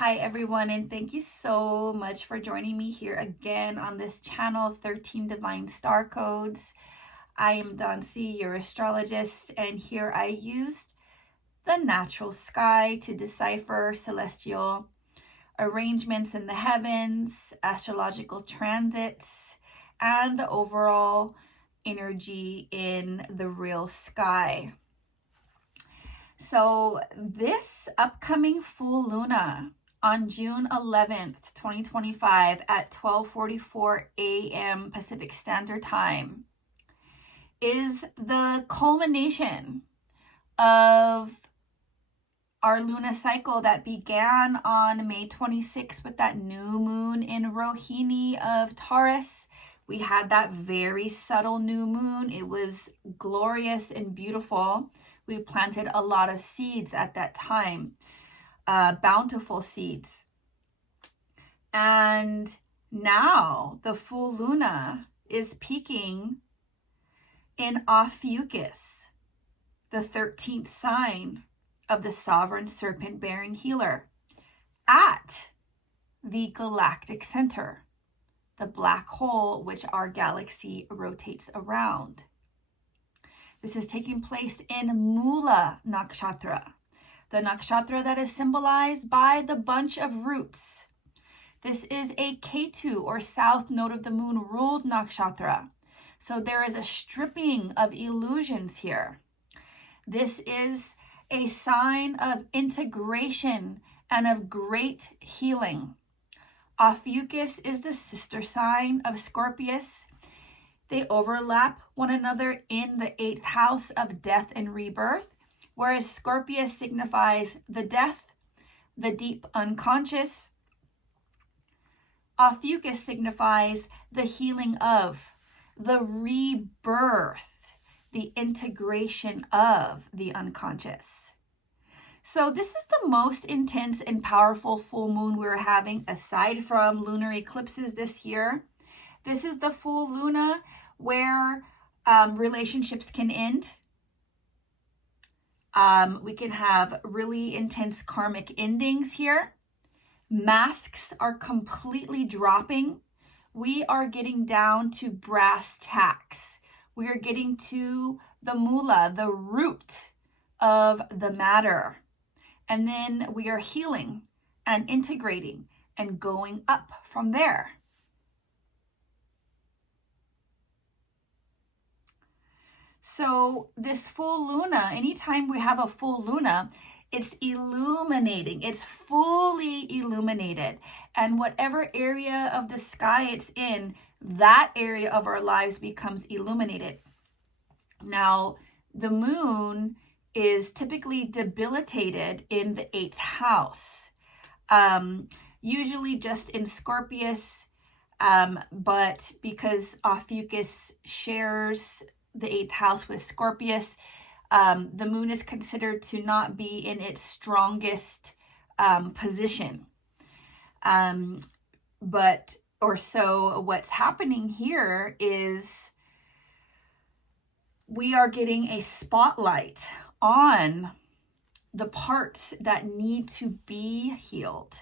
Hi everyone, and thank you so much for joining me here again on this channel, 13 Divine Star Codes. I am Dancy, your astrologist, and here I used the natural sky to decipher celestial arrangements in the heavens, astrological transits, and the overall energy in the real sky. So this upcoming full luna on June 11th, 2025 at 12:44 a.m. Pacific Standard Time is the culmination of our lunar cycle that began on May 26th with that new moon in Rohini of Taurus. We had that very subtle new moon. It was glorious and beautiful. We planted a lot of seeds at that time, bountiful seeds. And now the full luna is peaking in Ophiuchus, the 13th sign of the sovereign serpent-bearing healer, at the Galactic Center, the black hole which our galaxy rotates around. This is taking place in Mula Nakshatra, the nakshatra that is symbolized by the bunch of roots. This is a Ketu, or south node of the moon, ruled nakshatra. So there is a stripping of illusions here. This is a sign of integration and of great healing. Ophiuchus is the sister sign of Scorpius. They overlap one another in the 8th house of death and rebirth, whereas Scorpius signifies the death, the deep unconscious. Ophiuchus signifies the healing of, the rebirth, the integration of the unconscious. So this is the most intense and powerful full moon we're having aside from lunar eclipses this year. This is the full luna where relationships can end. We can have really intense karmic endings here. Masks are completely dropping. We are getting down to brass tacks. We are getting to the mula, the root of the matter. And then we are healing and integrating and going up from there. So this full luna, anytime we have a full luna, it's illuminating. It's fully illuminated. And whatever area of the sky it's in, that area of our lives becomes illuminated. Now, the moon is typically debilitated in the 8th house, usually just in Scorpius, but because Ophiuchus shares the 8th house with Scorpius, the moon is considered to not be in its strongest position. So what's happening here is we are getting a spotlight on the parts that need to be healed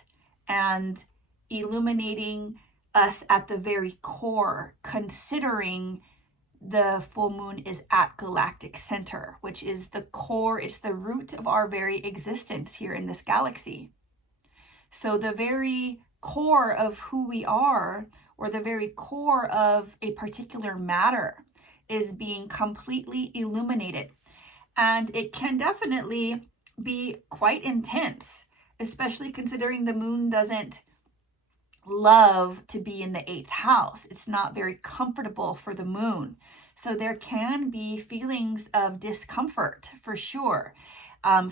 and illuminating us at the very core, considering the full moon is at Galactic Center, which is the core, it's the root of our very existence here in this galaxy. So the very core of who we are, or the very core of a particular matter, is being completely illuminated. And it can definitely be quite intense, especially considering the moon doesn't love to be in the 8th house. It's not very comfortable for the moon. So there can be feelings of discomfort for sure.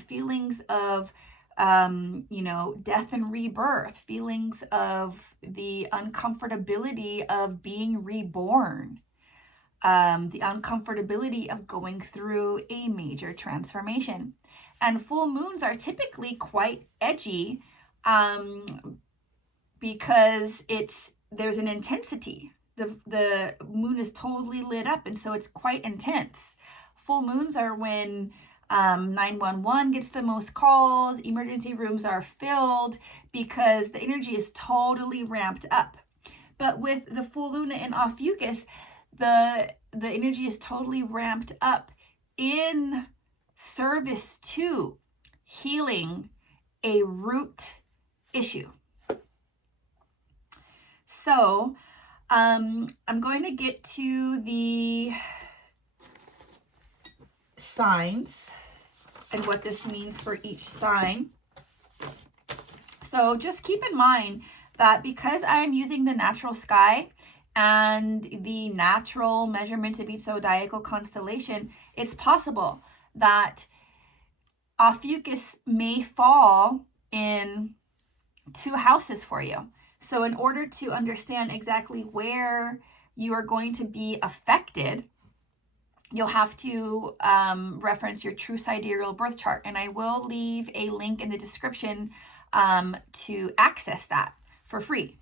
Feelings of, death and rebirth, feelings of the uncomfortability of being reborn, the uncomfortability of going through a major transformation. And full moons are typically quite edgy, because there's an intensity. The moon is totally lit up, and so it's quite intense. Full moons are when 911 gets the most calls. Emergency rooms are filled because the energy is totally ramped up. But with the full luna in Ophiuchus, the energy is totally ramped up in service to healing a root issue. So I'm going to get to the signs and what this means for each sign. So just keep in mind that because I am using the natural sky and the natural measurement of each zodiacal constellation, it's possible that Ophiuchus may fall in 2 houses for you. So in order to understand exactly where you are going to be affected, you'll have to reference your true sidereal birth chart. And I will leave a link in the description to access that for free.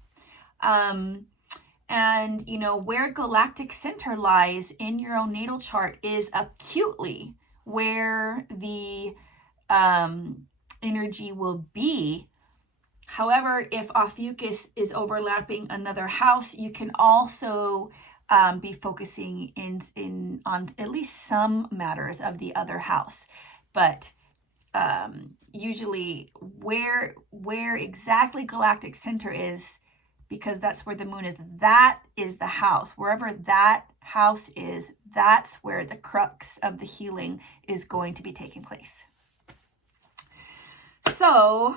And, you know, where Galactic Center lies in your own natal chart is acutely where the energy will be. However, if Ophiuchus is overlapping another house, you can also be focusing on at least some matters of the other house. But usually where exactly Galactic Center is, because that's where the moon is, that is the house. Wherever that house is, that's where the crux of the healing is going to be taking place. So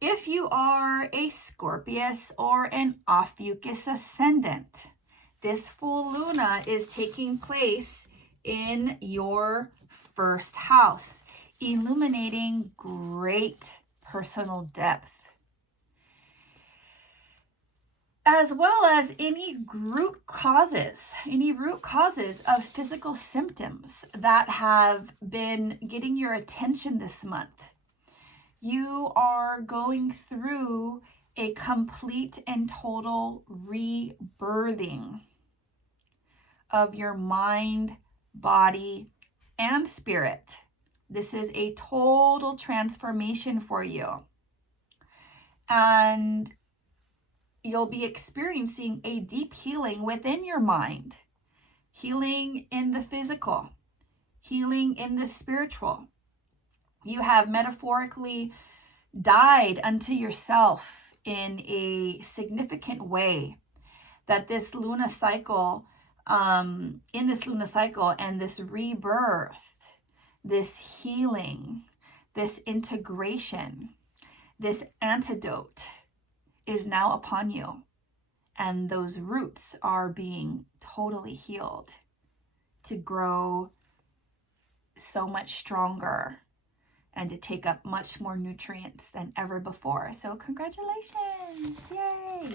if you are a Scorpius or an Ophiuchus ascendant, this full luna is taking place in your first house, illuminating great personal depth, as well as any root causes of physical symptoms that have been getting your attention this month. You are going through a complete and total rebirthing of your mind, body, and spirit. This is a total transformation for you. And you'll be experiencing a deep healing within your mind, healing in the physical, healing in the spiritual. You have metaphorically died unto yourself in a significant way. That this lunar cycle, and this rebirth, this healing, this integration, this antidote is now upon you. And those roots are being totally healed to grow so much stronger and to take up much more nutrients than ever before. So congratulations, yay.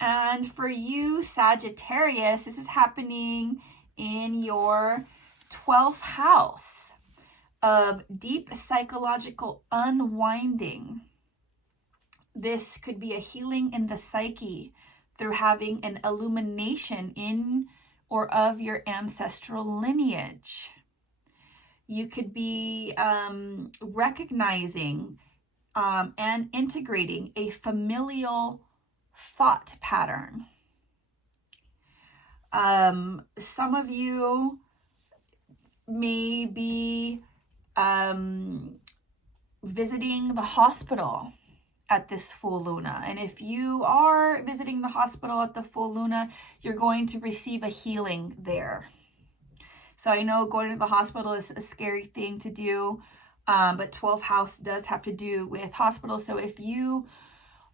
And for you, Sagittarius, this is happening in your 12th house of deep psychological unwinding. This could be a healing in the psyche through having an illumination in or of your ancestral lineage. You could be recognizing and integrating a familial thought pattern. Some of you may be visiting the hospital at this full luna. And if you are visiting the hospital at the full luna, you're going to receive a healing there. So I know going to the hospital is a scary thing to do, but 12th house does have to do with hospitals. So if you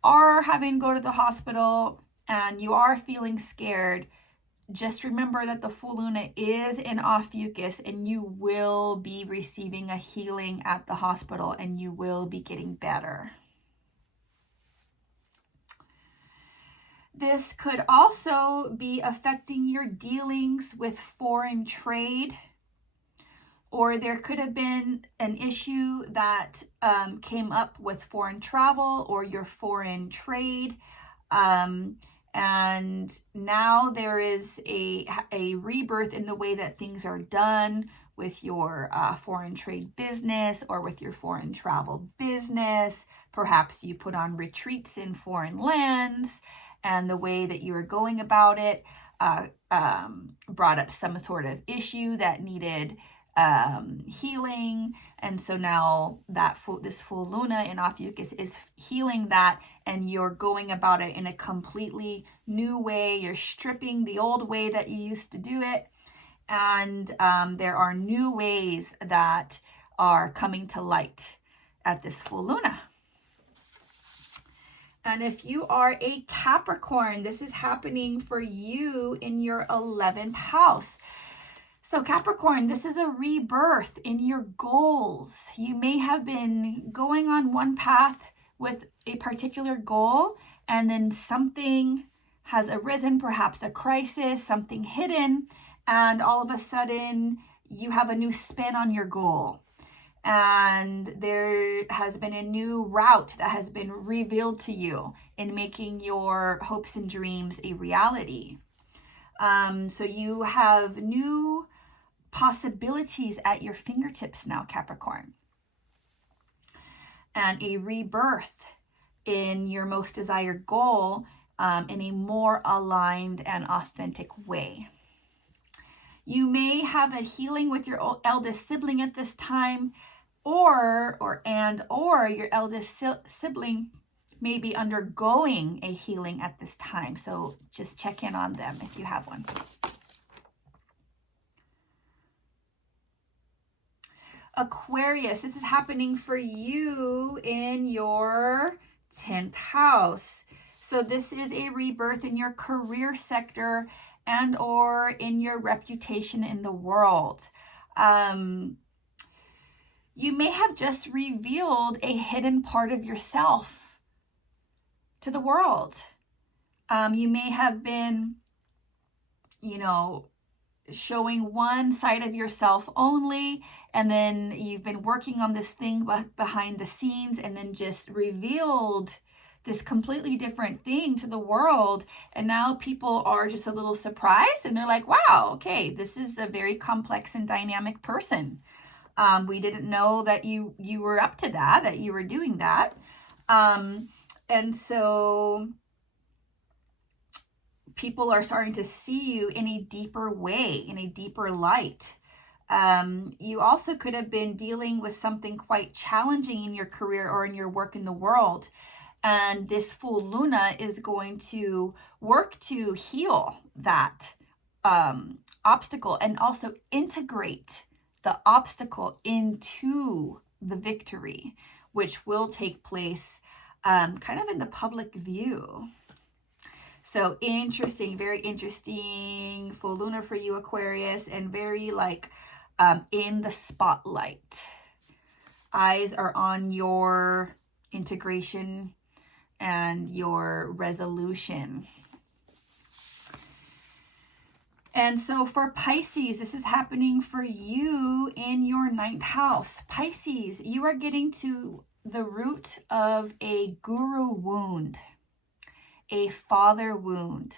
are having to go to the hospital and you are feeling scared, just remember that the full luna is in Ophiuchus and you will be receiving a healing at the hospital and you will be getting better. This could also be affecting your dealings with foreign trade, or there could have been an issue that came up with foreign travel or your foreign trade. And And now there is a rebirth in the way that things are done with your foreign trade business or with your foreign travel business. Perhaps you put on retreats in foreign lands, and the way that you were going about it brought up some sort of issue that needed healing. And so now that this full luna in Ophiuchus is healing that, and you're going about it in a completely new way. You're stripping the old way that you used to do it. And there are new ways that are coming to light at this full luna. And if you are a Capricorn, this is happening for you in your 11th house. So Capricorn, this is a rebirth in your goals. You may have been going on one path with a particular goal, and then something has arisen, perhaps a crisis, something hidden, and all of a sudden you have a new spin on your goal. And there has been a new route that has been revealed to you in making your hopes and dreams a reality. So you have new possibilities at your fingertips now, Capricorn. And a rebirth in your most desired goal in a more aligned and authentic way. You may have a healing with your eldest sibling at this time, or your eldest sibling may be undergoing a healing at this time. So just check in on them if you have one. Aquarius, this is happening for you in your 10th house. So this is a rebirth in your career sector and or in your reputation in the world. You may have just revealed a hidden part of yourself to the world. You may have been, showing one side of yourself only, and then you've been working on this thing behind the scenes and then just revealed this completely different thing to the world. And now people are just a little surprised and they're like, wow, okay, this is a very complex and dynamic person. We didn't know that you were up to that you were doing that. And so people are starting to see you in a deeper way, in a deeper light. You also could have been dealing with something quite challenging in your career or in your work in the world. And this full luna is going to work to heal that obstacle and also integrate the obstacle into the victory, which will take place kind of in the public view. So interesting, very interesting full lunar for you, Aquarius, and very in the spotlight. Eyes are on your integration and your resolution. And so for Pisces, this is happening for you in your 9th house. Pisces, you are getting to the root of a guru wound, a father wound,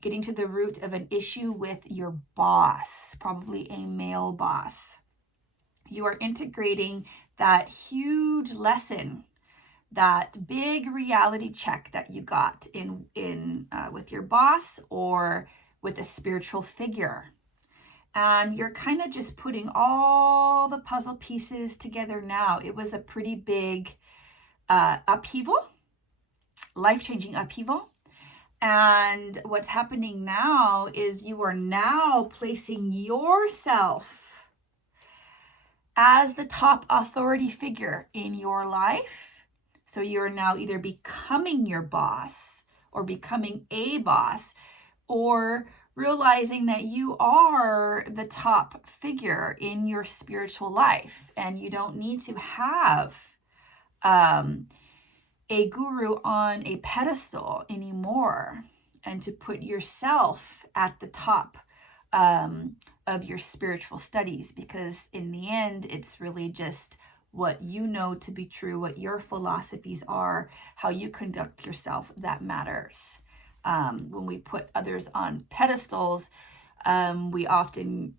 getting to the root of an issue with your boss, probably a male boss. You are integrating that huge lesson, that big reality check that you got in with your boss or with a spiritual figure. And you're kind of just putting all the puzzle pieces together now. It was a pretty big upheaval, life-changing upheaval. And what's happening now is you are now placing yourself as the top authority figure in your life. So you're now either becoming your boss or becoming a boss, or realizing that you are the top figure in your spiritual life and you don't need to have a guru on a pedestal anymore, and to put yourself at the top of your spiritual studies, because in the end, it's really just what you know to be true, what your philosophies are, how you conduct yourself, that matters. When we put others on pedestals, we often,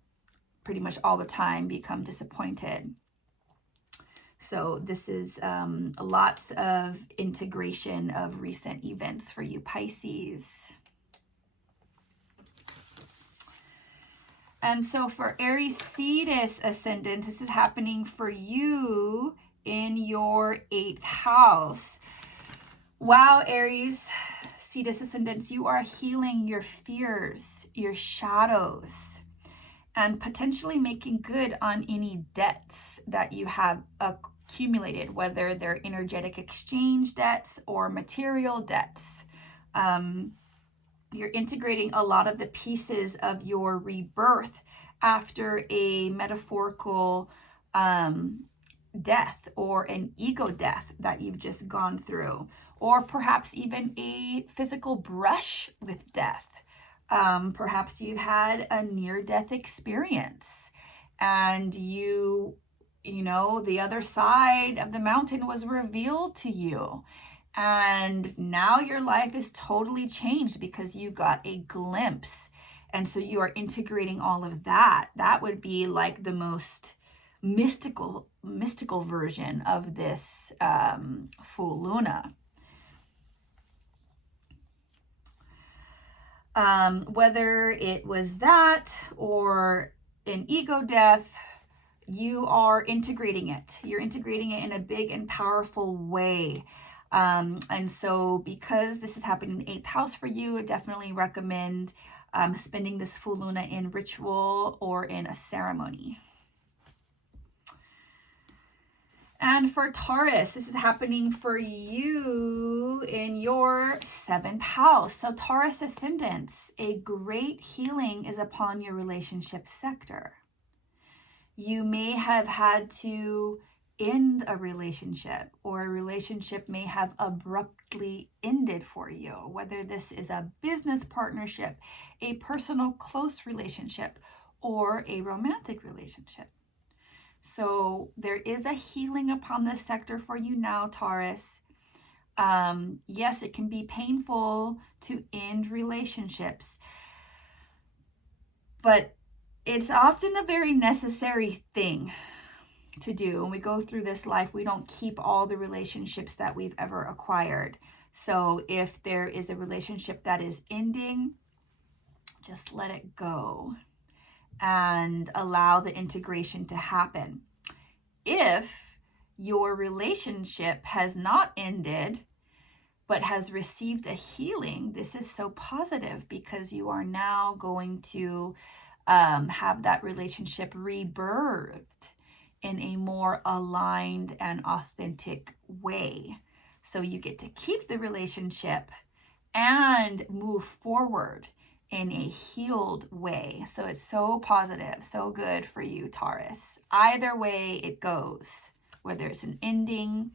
pretty much all the time, become disappointed. So this is lots of integration of recent events for you, Pisces. And so for Aries Cetus Ascendant, this is happening for you in your 8th house. Wow, Aries Cetus Ascendants, you are healing your fears, your shadows, and potentially making good on any debts that you have accumulated, whether they're energetic exchange debts or material debts. You're integrating a lot of the pieces of your rebirth after a metaphorical death or an ego death that you've just gone through, or perhaps even a physical brush with death. Perhaps you've had a near-death experience and you know, the other side of the mountain was revealed to you. And now your life is totally changed because you got a glimpse. And so you are integrating all of that. That would be like the most mystical version of this full luna. Whether it was that or an ego death, you are integrating it. You're integrating it in a big and powerful way. And so because this is happening in 8th house for you, I definitely recommend spending this full luna in ritual or in a ceremony. And for Taurus, this is happening for you in your 7th house. So Taurus ascendants, a great healing is upon your relationship sector. You may have had to end a relationship, or a relationship may have abruptly ended for you, whether this is a business partnership, a personal close relationship, or a romantic relationship. So there is a healing upon this sector for you now, Taurus. Yes, it can be painful to end relationships, but it's often a very necessary thing to do. When we go through this life, we don't keep all the relationships that we've ever acquired. So if there is a relationship that is ending, just let it go and allow the integration to happen. If your relationship has not ended but has received a healing, this is so positive because you are now going to have that relationship rebirthed in a more aligned and authentic way. So you get to keep the relationship and move forward in a healed way. So it's so positive, so good for you, Taurus. Either way it goes, whether it's an ending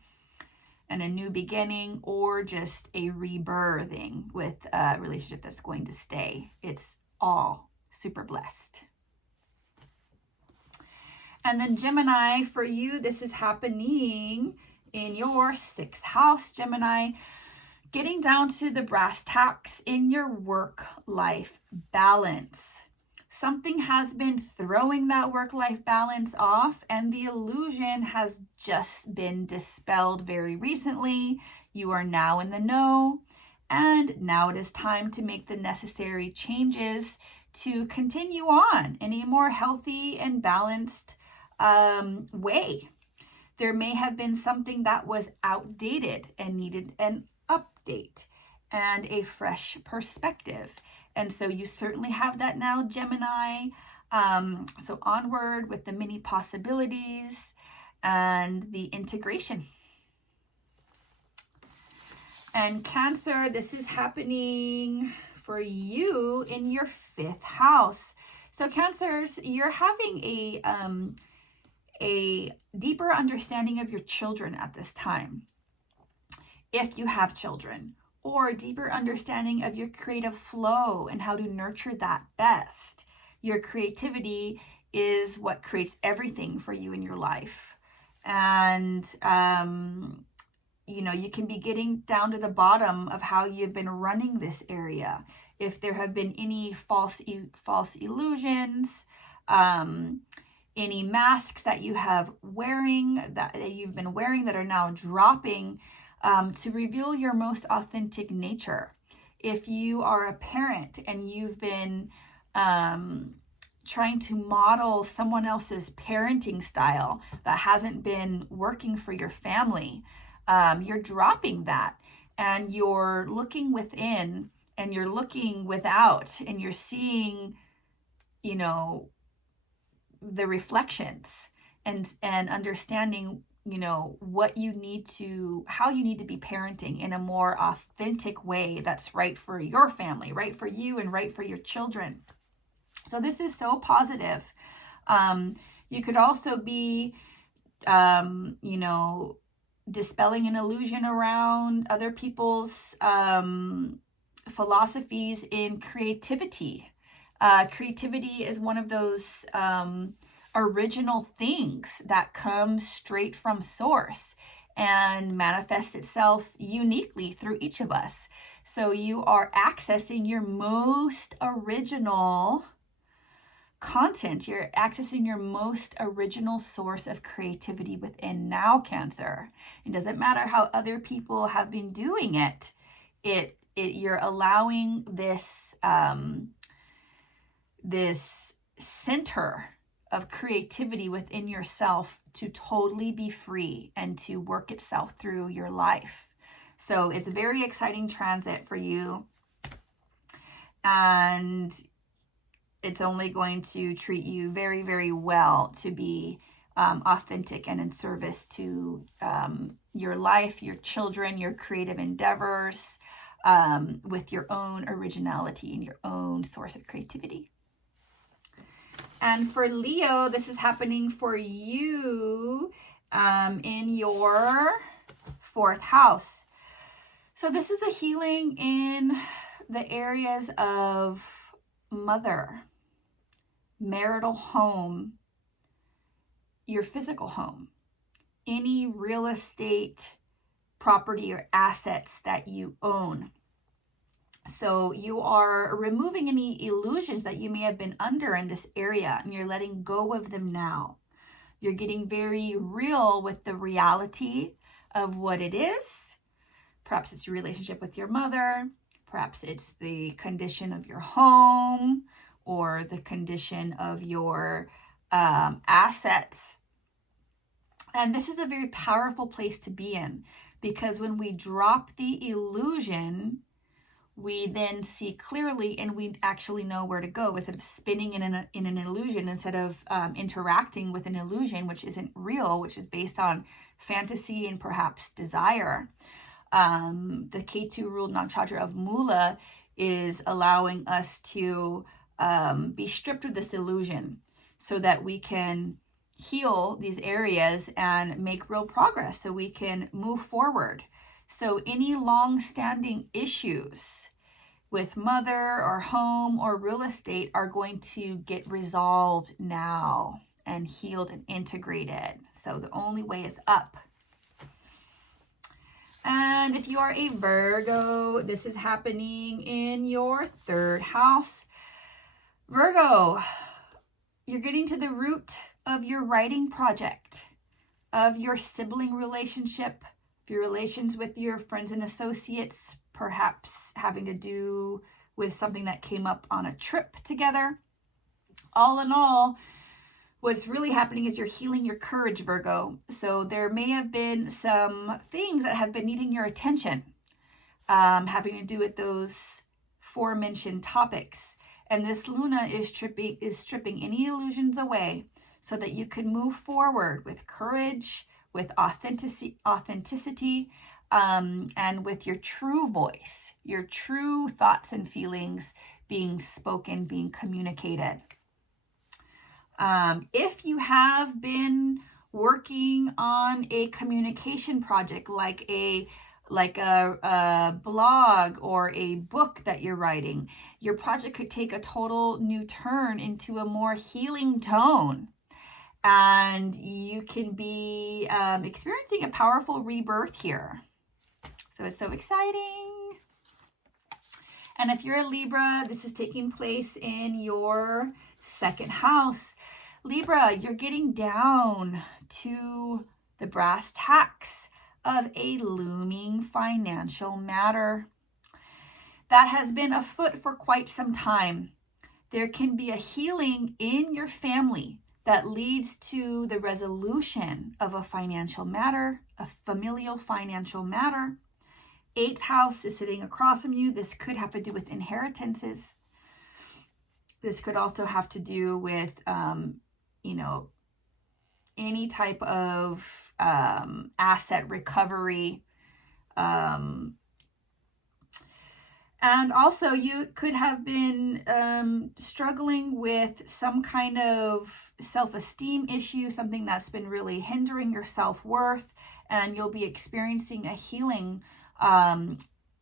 and a new beginning or just a rebirthing with a relationship that's going to stay. It's all super blessed. And then Gemini, for you, this is happening in your 6th house, Gemini. Getting down to the brass tacks in your work-life balance. Something has been throwing that work-life balance off, and the illusion has just been dispelled very recently. You are now in the know, and now it is time to make the necessary changes to continue on in a more healthy and balanced way. There may have been something that was outdated and needed an update and a fresh perspective. And so you certainly have that now, Gemini. So onward with the many possibilities and the integration. And Cancer, this is happening for you in your 5th house. So Cancers, you're having a deeper understanding of your children at this time, if you have children, or a deeper understanding of your creative flow and how to nurture that best. Your creativity is what creates everything for you in your life. And you can be getting down to the bottom of how you've been running this area. If there have been any false illusions, any masks that you have that you've been wearing that are now dropping, to reveal your most authentic nature. If you are a parent and you've been trying to model someone else's parenting style that hasn't been working for your family, you're dropping that, and you're looking within and you're looking without, and you're seeing, the reflections and understanding, how you need to be parenting in a more authentic way that's right for your family, right for you, and right for your children. So this is so positive. You could also be, dispelling an illusion around other people's philosophies in creativity. Creativity is one of those original things that comes straight from source and manifests itself uniquely through each of us. So you are accessing your most original content. You're accessing your most original source of creativity within now, Cancer. It doesn't matter how other people have been doing it. You're allowing this this center of creativity within yourself to totally be free and to work itself through your life. So it's a very exciting transit for you, and it's only going to treat you very, very well to be authentic and in service to your life, your children, your creative endeavors, with your own originality and your own source of creativity. And for Leo, this is happening for you in your 4th house. So this is a healing in the areas of mother, marital home, your physical home, any real estate, property, or assets that you own. So you are removing any illusions that you may have been under in this area, and you're letting go of them now. You're getting very real with the reality of what it is. Perhaps it's your relationship with your mother. Perhaps it's the condition of your home or the condition of your assets. And this is a very powerful place to be in, because when we drop the illusion, we then see clearly, and we actually know where to go instead of spinning in an illusion, instead of interacting with an illusion which isn't real, which is based on fantasy and perhaps desire. The Ketu ruled nakshatra of Mula is allowing us to be stripped of this illusion so that we can heal these areas and make real progress, so we can move forward. So any long-standing issues with mother or home or real estate are going to get resolved now and healed and integrated. So the only way is up. And if you are a Virgo, this is happening in your 3rd house. Virgo, you're getting to the root of your writing project, of your sibling relationship, your relations with your friends and associates, perhaps having to do with something that came up on a trip together. All in all, what's really happening is you're healing your courage, Virgo. So there may have been some things that have been needing your attention, having to do with those aforementioned topics. And this Luna is stripping any illusions away so that you can move forward with courage, with authenticity, and with your true voice, your true thoughts and feelings being spoken, being communicated. If you have been working on a communication project, like a blog or a book that you're writing, your project could take a total new turn into a more healing tone. And you can be experiencing a powerful rebirth here. So it's so exciting. And if you're a Libra, this is taking place in your second house. Libra, you're getting down to the brass tacks of a looming financial matter that has been afoot for quite some time. There can be a healing in your family that leads to the resolution of a financial matter, a familial financial matter. 8th house is sitting across from you. This could have to do with inheritances. This could also have to do with, any type of asset recovery. And also you could have been struggling with some kind of self-esteem issue, something that's been really hindering your self-worth, and you'll be experiencing a healing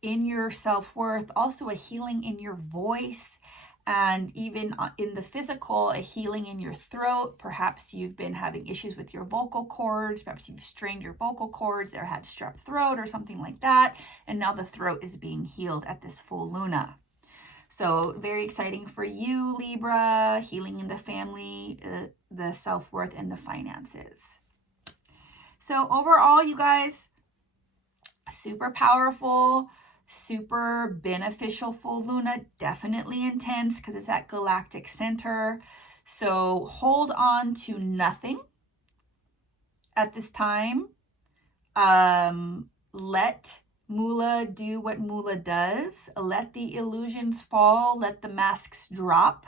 in your self-worth, also a healing in your voice, and even in the physical, a healing in your throat. Perhaps you've been having issues with your vocal cords. Perhaps you've strained your vocal cords or had strep throat or something like that. And now the throat is being healed at this full luna. So very exciting for you, Libra, healing in the family, the self-worth, and the finances. So overall, you guys, super powerful, super beneficial full luna, definitely intense because it's at Galactic Center. So hold on to nothing at this time. Let Mula do what Mula does. Let the illusions fall. Let the masks drop.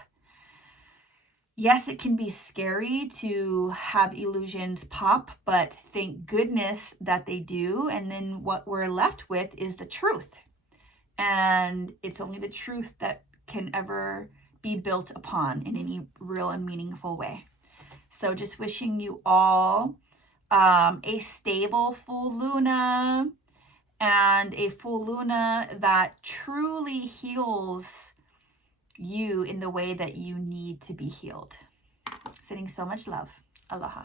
Yes, it can be scary to have illusions pop, but thank goodness that they do. And then what we're left with is the truth. And it's only the truth that can ever be built upon in any real and meaningful way. So just wishing you all a stable full luna, and a full luna that truly heals you in the way that you need to be healed. Sending so much love. Aloha.